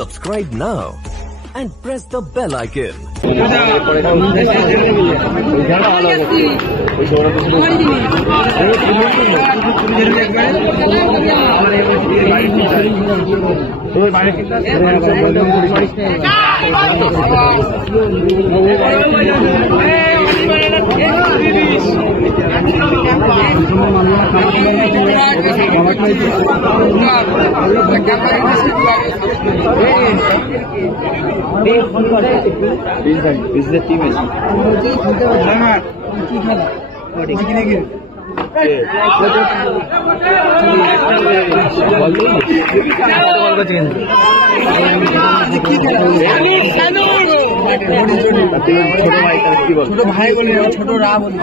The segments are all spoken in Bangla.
Subscribe now and press the bell icon. ছোট ভাই বলি ছোট রা বলি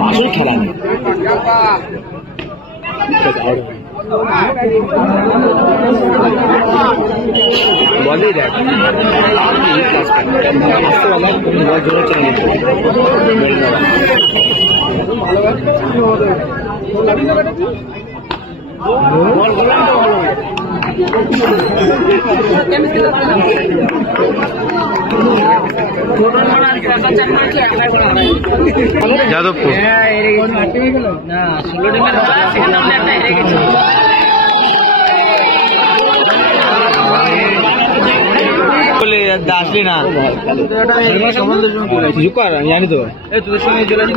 বাসন খেলা নেই বলেই দেখ জোরে চলে যাদবপুর না 16 ডিমের সেখানে আমরা একটা হেরে গেছি আসলি না জানি তো তোদের সঙ্গে চলে আসি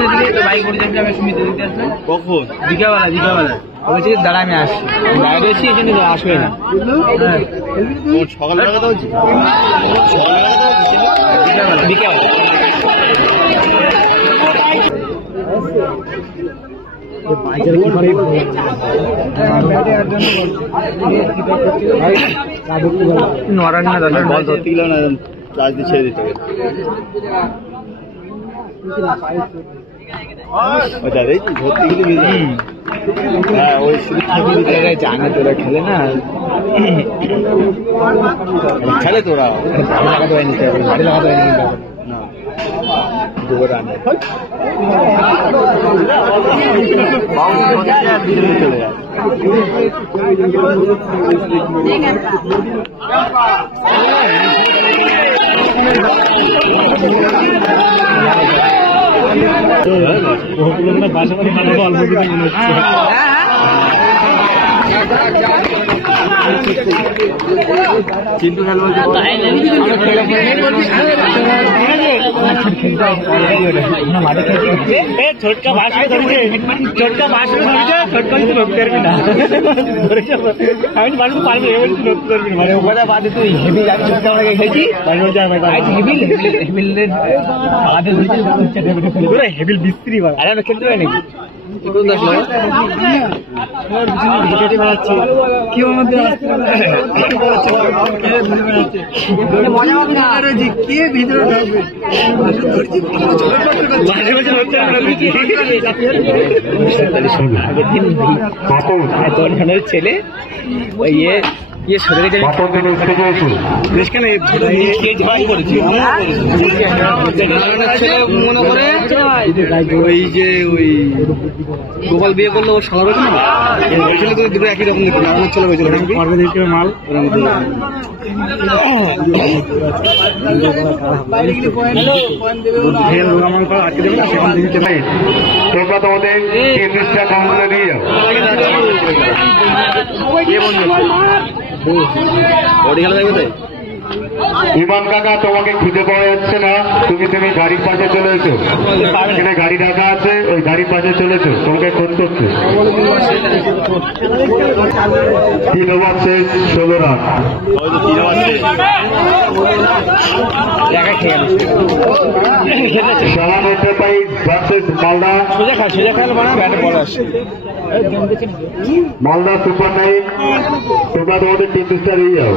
বাইক করে যাচ্ছি আমি সুমিত দিতে আসবে কখন বিকাবেলা বলছি দাঁড়া আমি আসছি বাইরে আছি এখানে আসবে না সকালবেলা কথা হচ্ছে বিকাবেলা ধরতে গেল না রাজনীতি ছেড়ে দিতে হবে ধরতে গেলে হ্যাঁ ওই শুধু জানে তোরা খেলে না খেলে তোরা গাড়ি লাগাতে হয়নি গাড়ি লাগাতে হয়নি না দুটো রান চলে যায় বাসাবাড়ি মানুষ অল্প চিন্তু ছোটকা বাস ধরেছে ছোটকা বাস ধরেছে ছোটকা কিন্তু লোক পারবি না আমি মানুষ পারবি লোক করবি মানে ওখানে বাদে তুই হেভি যাবি ছোটকা আমরা খেয়েছি হেভিল বিস্ত্রি আরে আমি খেলতে পারি নাকি কে ভিতরে ছেলে ওই ये सदर के মনে করে ওই যে ওই গোপাল বিয়ে করলো ওর সালা রয়েছে না ওই ছেলে তুমি দুটো একই রকম দেখবে আমার ছেলে হয়েছিল মাল তোমরা তোমাদের কাউন্টারে দিয়ে যাও ইমান কাকা তোমাকে খুঁজে পাওয়া যাচ্ছে না তুমি গাড়ির পাশে চলে এসো এখানে গাড়ি রাখা আছে ওই গাড়ির পাশে চলে এসো তোমাকে খোঁজ করছে 3 ওভার শেষ 16 run Shahan enterprise versus Malda Malda super 9 তোমরা তোমাদের 3 স্টার দিয়ে যাও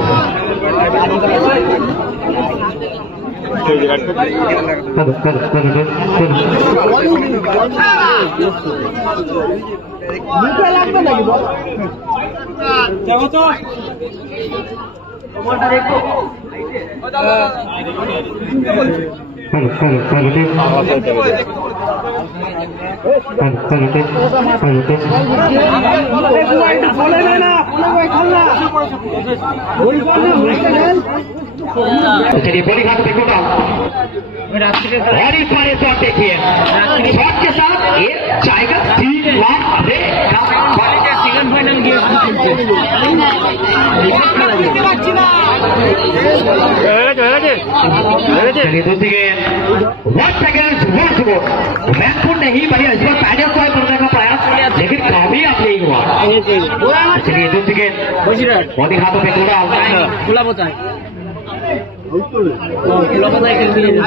चलिए बोली घाट देखो और इस बार शॉट देखिए, शॉट के साथ ये जाएगा 3 लाख सेकंड फाइनल गিয়ে चलिए दूसरी गेंद 1 सेकंड महत्वपूर्ण नहीं बढ़िया, इस बार पैडल को करने का प्रयास लेकिन कामयाब नहीं हुआ। चलिए दूसरी गेंद बॉडी हाथों पे खुला होता है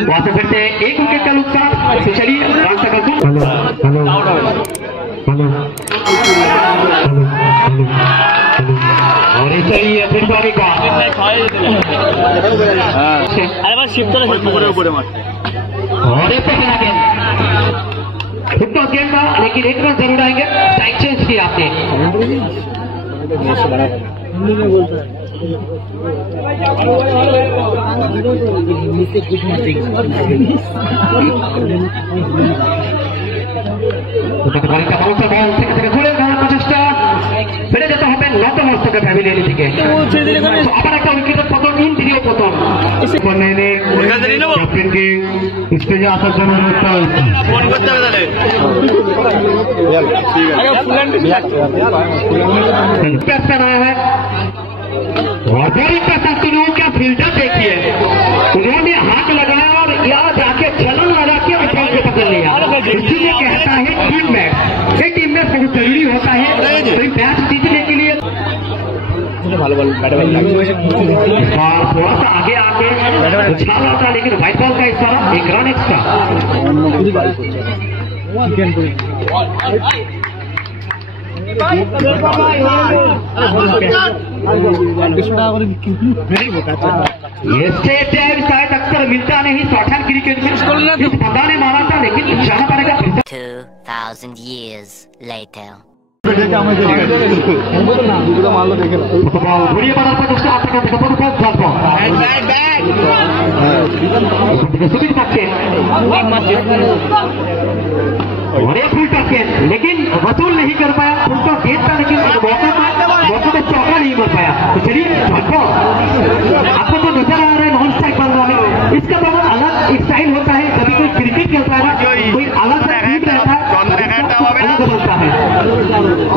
वहां से फिर से 1 विकेट का नुकसान। तो चलिए और इसे ही फिर स्वामी का अरे बस शिफ्ट करो और ये पहला गेंद हिट टॉस गेंद था, लेकिन 1 रन जरूर आएंगे। स्ट्राइक चेंज किया आपने। বেড়ে যেতে হবে নত মস্তকে ফ্যামিলি থেকে আবার একটা উইকেটের পতন, ইন্দ্রিয় পতন। ক্যাপ্টেনকে স্টেজে আসার জন্য অনুরোধ করা হচ্ছে। बैट्समैन आया है और बॉलिंग का शक्तियों का फील्डर देखिए, उन्होंने हाथ लगाया और यहाँ जाके छलन लगा के बॉल को पकड़ लिया। इसीलिए कहता है टीम मैच, एक टीम में बहुत जरूरी होता है तो मैच जीतने के लिए। और थोड़ा सा आगे आके उछाला था, लेकिन व्हाइट बॉल का इशारा, 1 रन एक्स्ट्रा। ये स्टेट शायद अक्सर मिलता नहीं शॉर्ट हैंड क्रिकेट में। इस बंदा ने मारा था, लेकिन जाना पड़ेगा। 2000 years later. घुड़िए बना पर उसका आता है सुबीर पक्के और एक फुल टॉस गेंद, लेकिन वसूल नहीं कर पाया। फुल टॉस गेंद था, लेकिन मौके पे चौका नहीं कर पाया। तो चलिए आपको तो नजर आ रहा है नॉन स्ट्राइक बन रहा है। इसका बहुत अलग एक स्टाइल होता है। कभी कोई क्रिकेट खेलता है ना, कोई अलग सा टीम रहता है, अलग बनता है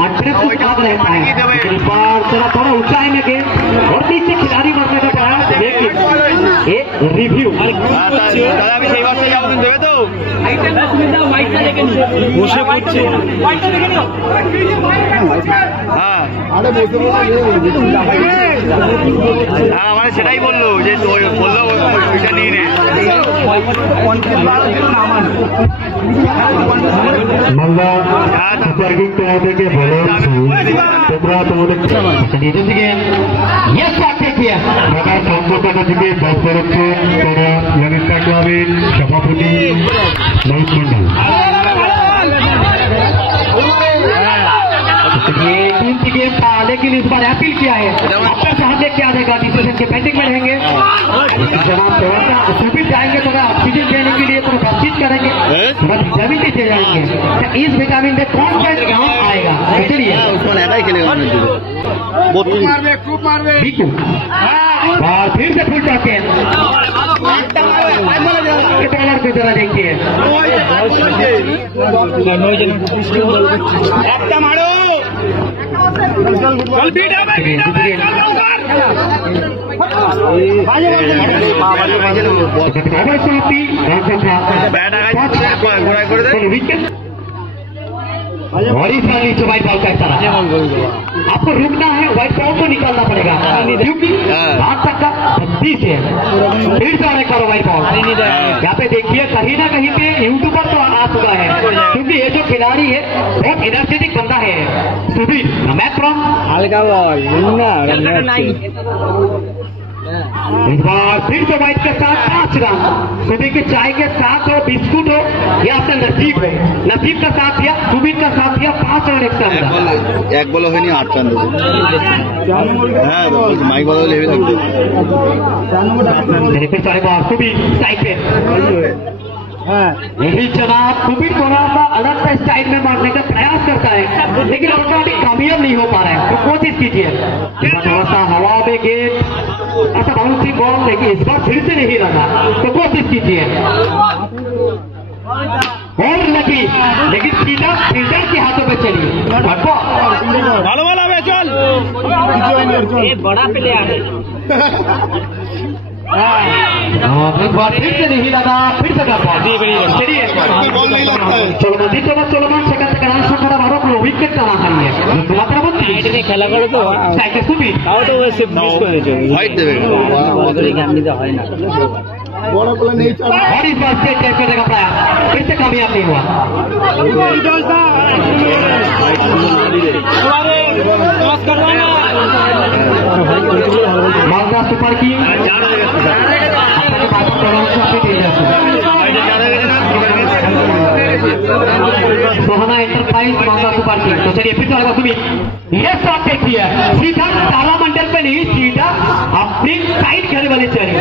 और ट्रिप को याद रहता है। थोड़ा ऊंचाई में गेंद और नीचे खिलाड़ी बनने का प्रयास, लेकिन एक रिव्यू বসে পড়ছে। আমার সেটাই বললো যে বললো ওইটা নিয়ে নে। থেকে বলো তোমরা তোমাদের সম্পর্কটা থেকে বক্তব্য রাখছে তোমরা ললিতা ক্লাবের সভাপতি মহিত মন্ডল। ये टीम की गेम था, लेकिन इस बार अपील किया है अफसर साहब लेके आ जाएगा, डिसीजन के पेंडिंग में रहेंगे। जनाब सुबीर जाएंगे थोड़ा ऑक्सीजन देने के लिए, थोड़ा बातचीत करेंगे, थोड़ा विटामिन भी दे जाएंगे। इस विटामिन में कौन सा काम आएगा? चलिए बिल्कुल और फिर से फुल टॉस गेंद बॉलर की तरह देखिए विकेट और इस बार नीचे व्हाइट बॉल का इशारा। आपको रुकना है, व्हाइट बॉल को निकालना पड़ेगा क्योंकि आज तक का 36 है। फिर से आने करो व्हाइट बॉल। यहाँ पे देखिए कहीं ना कहीं पे यूट्यूबर तो आ चुका है, क्योंकि ये जो खिलाड़ी है बहुत एनर्जेटिक बंदा है। सुबीर मैच फ्रॉम हल्का बॉल इस बार फिर तो वाइट के साथ 5 रन। सुबह के चाय के साथ हो, बिस्कुट हो, या आपका नसीब है, नसीब का साथ दिया, सुबह का साथ दिया, 5 रन एक साथ এক বল হয়নি 8 রান দেবো। হ্যাঁ মাইক বদল হেভি লাগবে। फिर चाहे बार सुबह साइड पे यही जनाब सुबह थोड़ा सा अलग सा स्टाइल में मारने का प्रयास करता है, लेकिन उसका अभी कामयाब नहीं हो पा रहा है। तो कोशिश कीजिए थोड़ा सा हवा में गेंद ऐसा बाउंसी बॉल, लेकिन इस बार फिर से नहीं लगा, तो कोशिश कीजिए और लगी, लेकिन सीधा फील्डर के हाथों पे चली। ভালো ভালো হবে চল ये बड़ा प्लेयर है एक बार फिर से नहीं लगा, फिर से चलिए चलो সেখান থেকে রান সংখ্যাটা 12 করে উইকেট টানা হারিয়ে মাত্র 32 খেলা করে তো সাইডে সুবি তাও তো সে মিস করে দিয়েছে হোয়াইট দেবে ওদের গান দিতে হয় না বড় বলে নেই চল। और इस बार स्टेट टेस्ट करने का प्रयास फिर से कामयाब नहीं हुआ। मालदा सुपर किंग सोहना एंटरप्राइज मालदा सुपर किंग। तो चलिए फिर चलेगा सुमित, ये शॉट देखिए सीधा ताला मंडल पे नहीं, सीधा अपनी साइड खेलने वाले चले।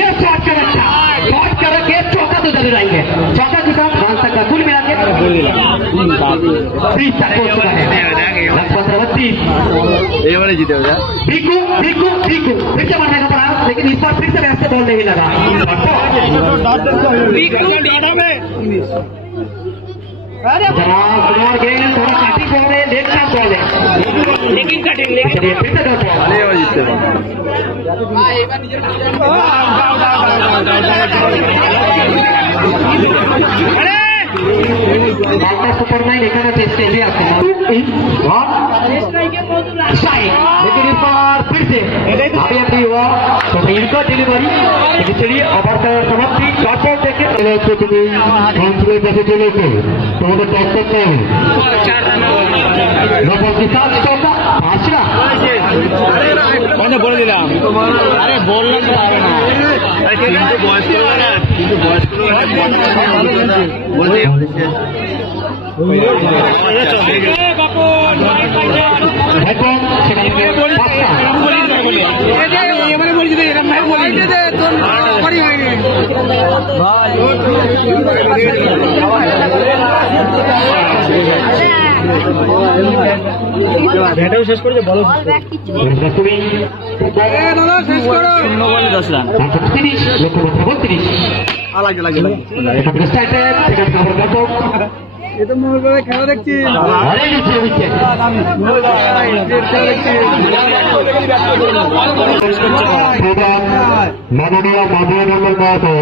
ये शॉट कर अच्छा, शॉट करके चौका तो चले जाएंगे, चौका के साथ मान तक कुल मिला के 30 तक पहुंच चुका है। 32 এবারে জিতে হবে। भीकू भीकू भीकू फिर से मारने का प्रयास, लेकिन इस बार फिर से वैसे बॉल नहीं लगा। जनाब गेंद थोड़ा काटी बॉल है, लेग का बॉल है, लेकिन कटिंग चलिए फिर से डॉट बॉल। এবারে জিততে হবে। मालदा सुपर 9 এখানে চেষ্টা দিয়ে আছে, लेकिन इस बार फिर से अभी अपनी हुआ तो इनका डिलीवरी। लेकिन चलिए ओवर का समाप्ति डॉट बॉल देखे तुम्हें काउंसिलर कैसे चले थे तुम्हारे टॉप तक बॉल के साथ चौका 5 रन। মানে বলে দিলাম আরে বললাম তো হবে না আরে কিন্তু বয়স করবে না কিন্তু বয়স করবে না বলে হেডফোন সেখান থেকে 5 ব্যাটাও শেষ করে বলো তুমি 10 রান 30 লক্ষ্য 32 লাগে এখান থেকে স্ট্রাইকার সেখান থেকে আবার ব্যাপক এটা মনে করে খেলা দেখছি হারিয়ে গেছে উইকেট। মাননীয় মাধবী নম্বর মাহাতো